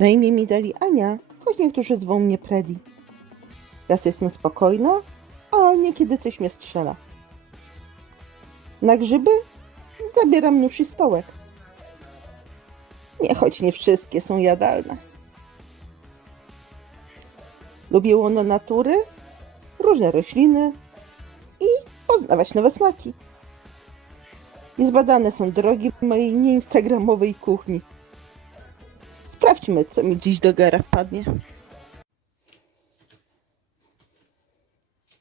Na imię mi dali Ania, choć niektórzy zwą mnie Predi. Raz jestem spokojna, a niekiedy coś mnie strzela. Na grzyby zabieram nóż i stołek. Nie, choć nie wszystkie są jadalne. Lubię łono natury, różne rośliny i poznawać nowe smaki. Niezbadane są drogi mojej nieinstagramowej kuchni. Sprawdźmy, co mi dziś do gara wpadnie.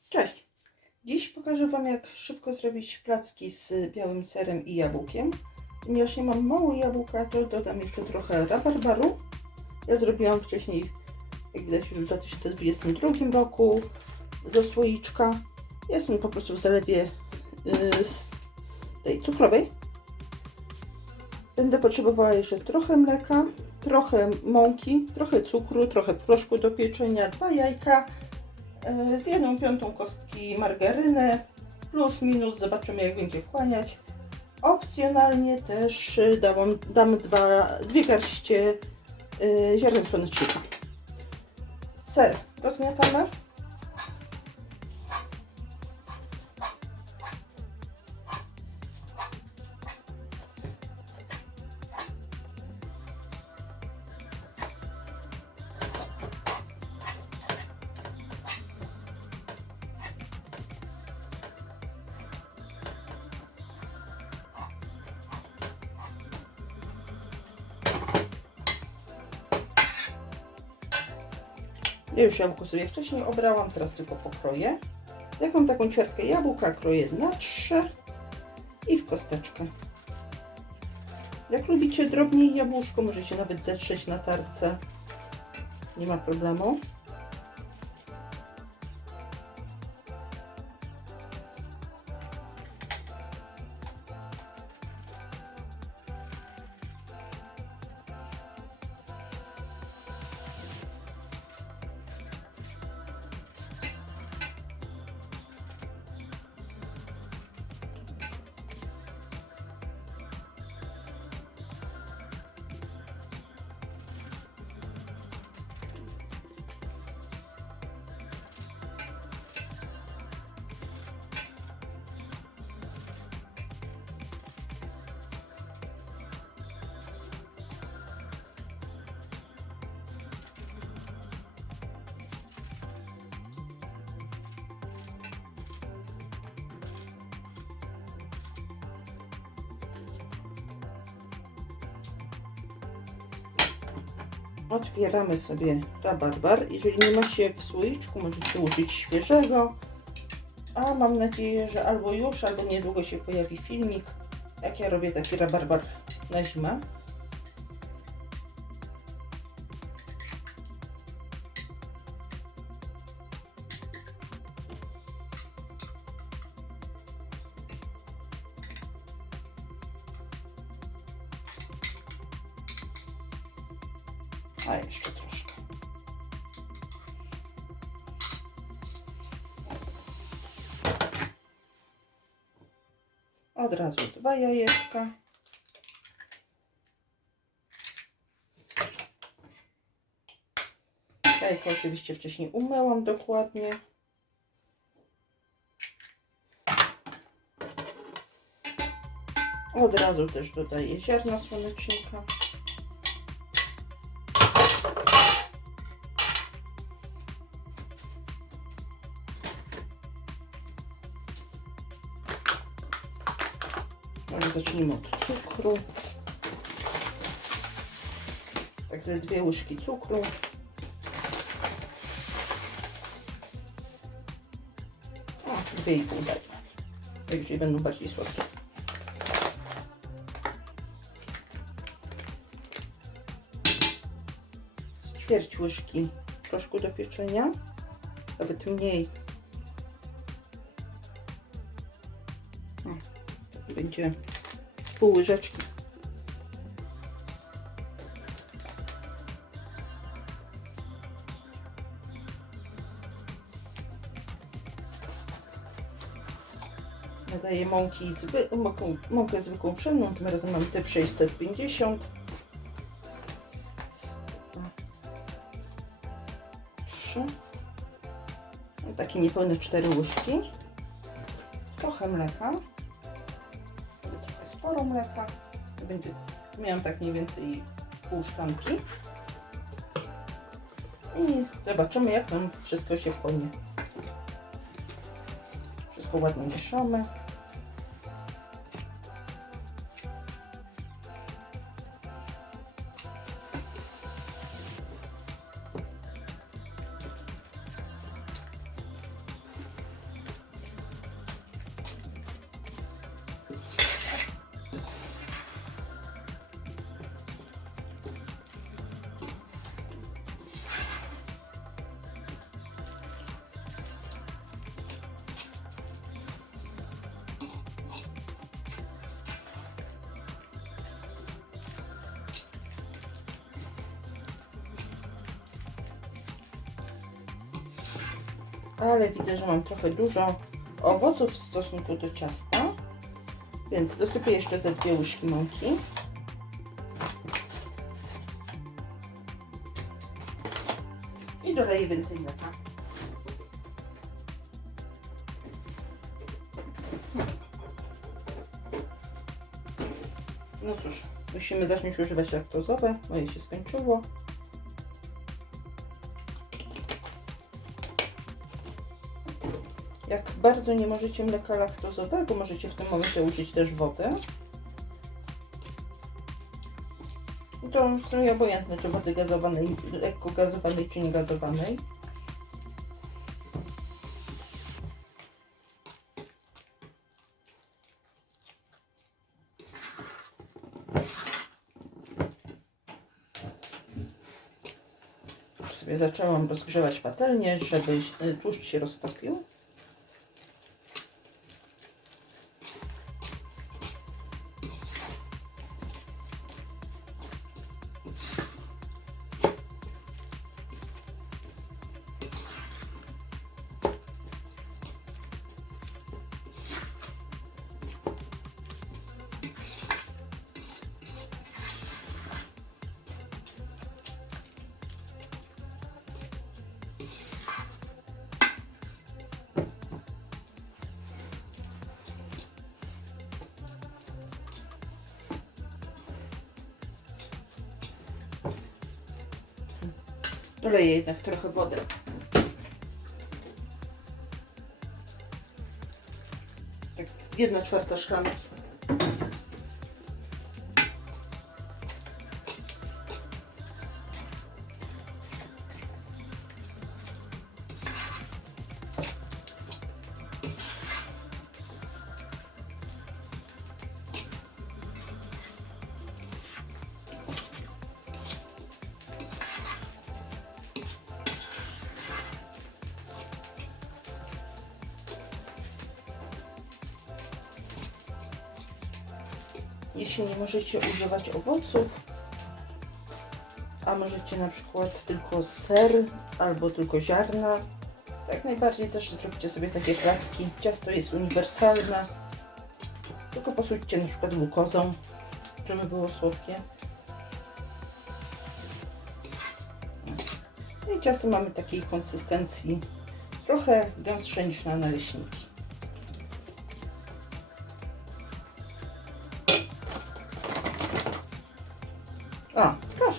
Cześć. Dziś pokażę Wam, jak szybko zrobić placki z białym serem i jabłkiem. Ponieważ nie mam mało jabłka, to dodam jeszcze trochę rabarbaru. Ja zrobiłam wcześniej, jak widać już w 2022 roku, do słoiczka. Jest on po prostu w zalewie yy, z tej cukrowej. Będę potrzebowała jeszcze trochę mleka, trochę mąki, trochę cukru, trochę proszku do pieczenia, dwa jajka, yy, z jedną piątą kostki margaryny, plus minus, zobaczymy jak będzie wchłaniać. Opcjonalnie też dałam, dam dwa, dwie garście yy, ziaren słonecznika. Ser rozgniatamy. Ja już jabłko sobie wcześniej obrałam, teraz tylko pokroję. Mam taką ćwiartkę jabłka, kroję na trzy i w kosteczkę. Jak lubicie drobniej jabłuszko, możecie nawet zetrzeć na tarce. Nie ma problemu. Otwieramy sobie rabarbar. Jeżeli nie macie w słoiczku, możecie użyć świeżego. A mam nadzieję, że albo już, albo niedługo się pojawi filmik, jak ja robię taki rabarbar na zimę. A jeszcze troszkę. Od razu dwa jajeczka. Jajko oczywiście wcześniej umyłam dokładnie. Od razu też dodaję ziarna słonecznika. Zacznijmy od cukru. Tak ze dwie łyżki cukru. O, dwie i pół dajmy. Najwyżej będą bardziej słodkie. Ćwierć łyżki proszku do pieczenia. Nawet mniej. O, będzie pół łyżeczki. Nadaję mąki zwy, mąką, mąkę zwykłą pszenną, tym razem mam te 650. trzy. No, takie niepełne cztery łyżki. Trochę mleka. Sporo mleka. Będzie, miałam tak mniej więcej pół szklanki. I zobaczymy jak nam wszystko się wchłonie. Wszystko ładnie mieszamy. Ale widzę, że mam trochę dużo owoców w stosunku do ciasta, więc dosypię jeszcze ze dwie łyżki mąki. I doleję więcej mleka. No cóż, musimy zacząć używać laktozowe. Moje się skończyło. Bardzo nie możecie mleka laktozowego, możecie w tym momencie użyć też wodę. I to w sumie obojętne, czy wody gazowanej, lekko gazowanej, czy niegazowanej. Sobie zaczęłam rozgrzewać patelnię, żeby y, tłuszcz się roztopił. Doleję jednak trochę wody. Tak, jedna czwarta szklanki. Jeśli nie możecie używać owoców, a możecie na przykład tylko ser albo tylko ziarna, tak najbardziej też zróbcie sobie takie placki. Ciasto jest uniwersalne, tylko posłuchajcie na przykład glukozą, żeby było słodkie. No i ciasto mamy takiej konsystencji trochę gęstsze niż na naleśniki.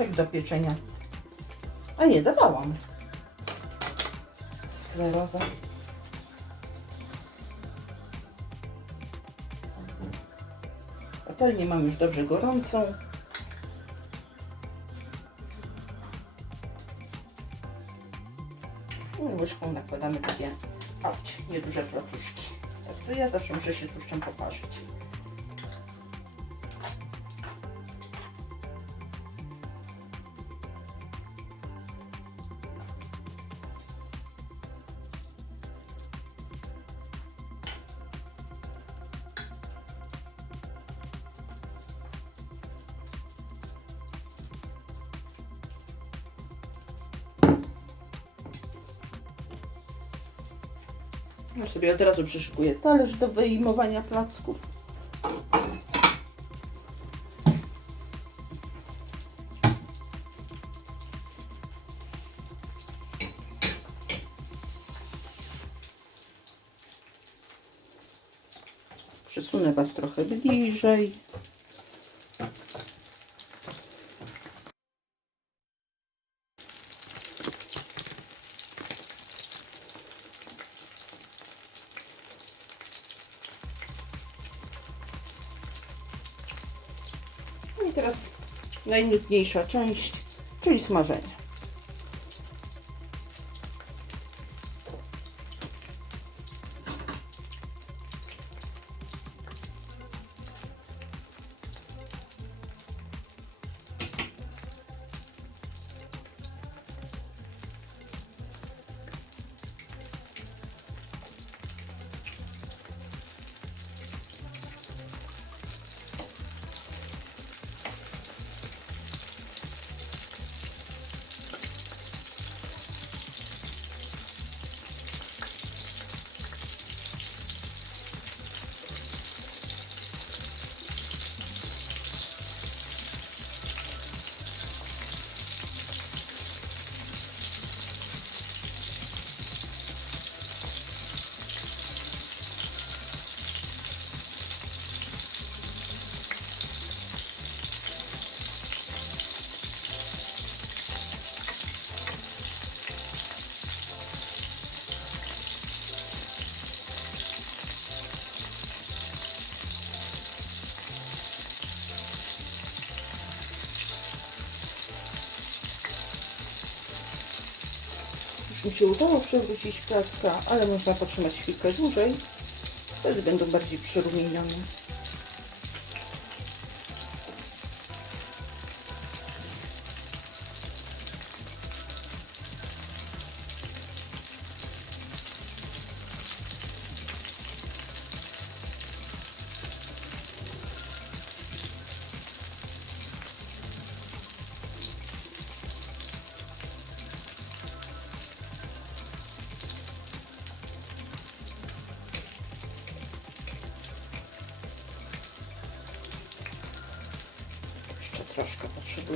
Proszek do pieczenia. A nie, dawałam. Skleroza. Patelnię mam już dobrze gorącą. I łyżką nakładamy takie, auć, nieduże placuszki. Tak to ja zawsze muszę się tłuszczem poparzyć. Ja sobie od razu przyszykuję talerz do wyjmowania placków. Przesunę Was trochę bliżej. Najnudniejsza część, czyli smażenie. Mi się udało przewrócić placka, ale można potrzymać chwilkę dłużej. Wtedy będą bardziej przyrumienione.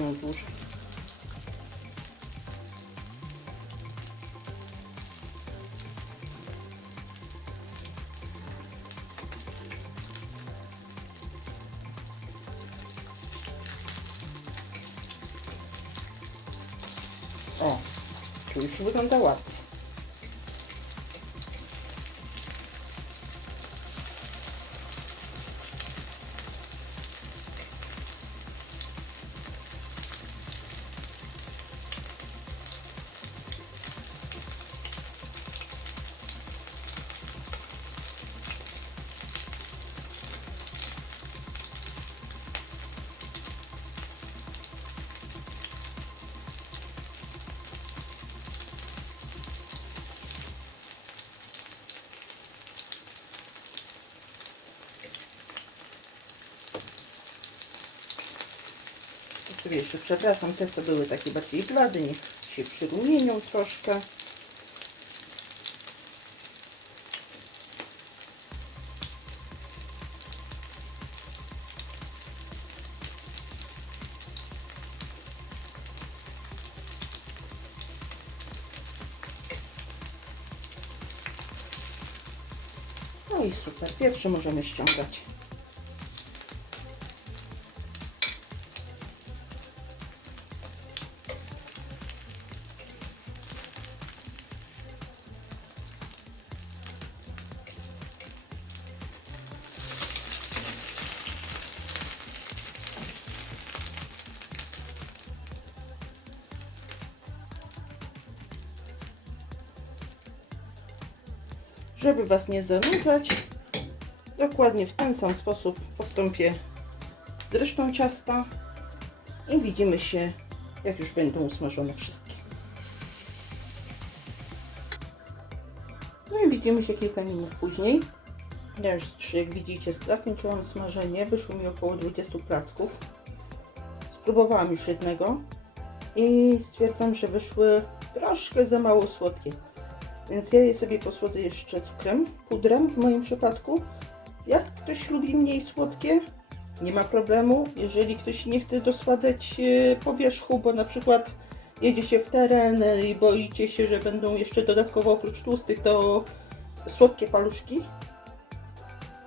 Potrzebują dłużej. O, tu już wygląda ładnie. Oczywiście przepraszam, te co były takie bardziej blade, niech się przyrumienią troszkę. No i super, pierwsze możemy ściągać. Żeby Was nie zanudzać, dokładnie w ten sam sposób postąpię z resztą ciasta i widzimy się, jak już będą usmażone wszystkie. No i widzimy się kilka minut później. Ja już, jak widzicie, zakończyłam smażenie. Wyszło mi około 20 placków. Spróbowałam już jednego i stwierdzam, że wyszły troszkę za mało słodkie. Więc ja je sobie posłodzę jeszcze cukrem, pudrem w moim przypadku. Jak ktoś lubi mniej słodkie, nie ma problemu. Jeżeli ktoś nie chce dosładzać e, po wierzchu, bo na przykład jedzie się w teren e, i boicie się, że będą jeszcze dodatkowo oprócz tłustych to słodkie paluszki,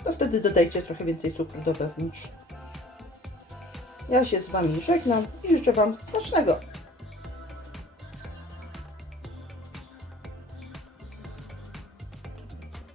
to wtedy dodajcie trochę więcej cukru do wewnątrz. Ja się z Wami żegnam i życzę Wam smacznego.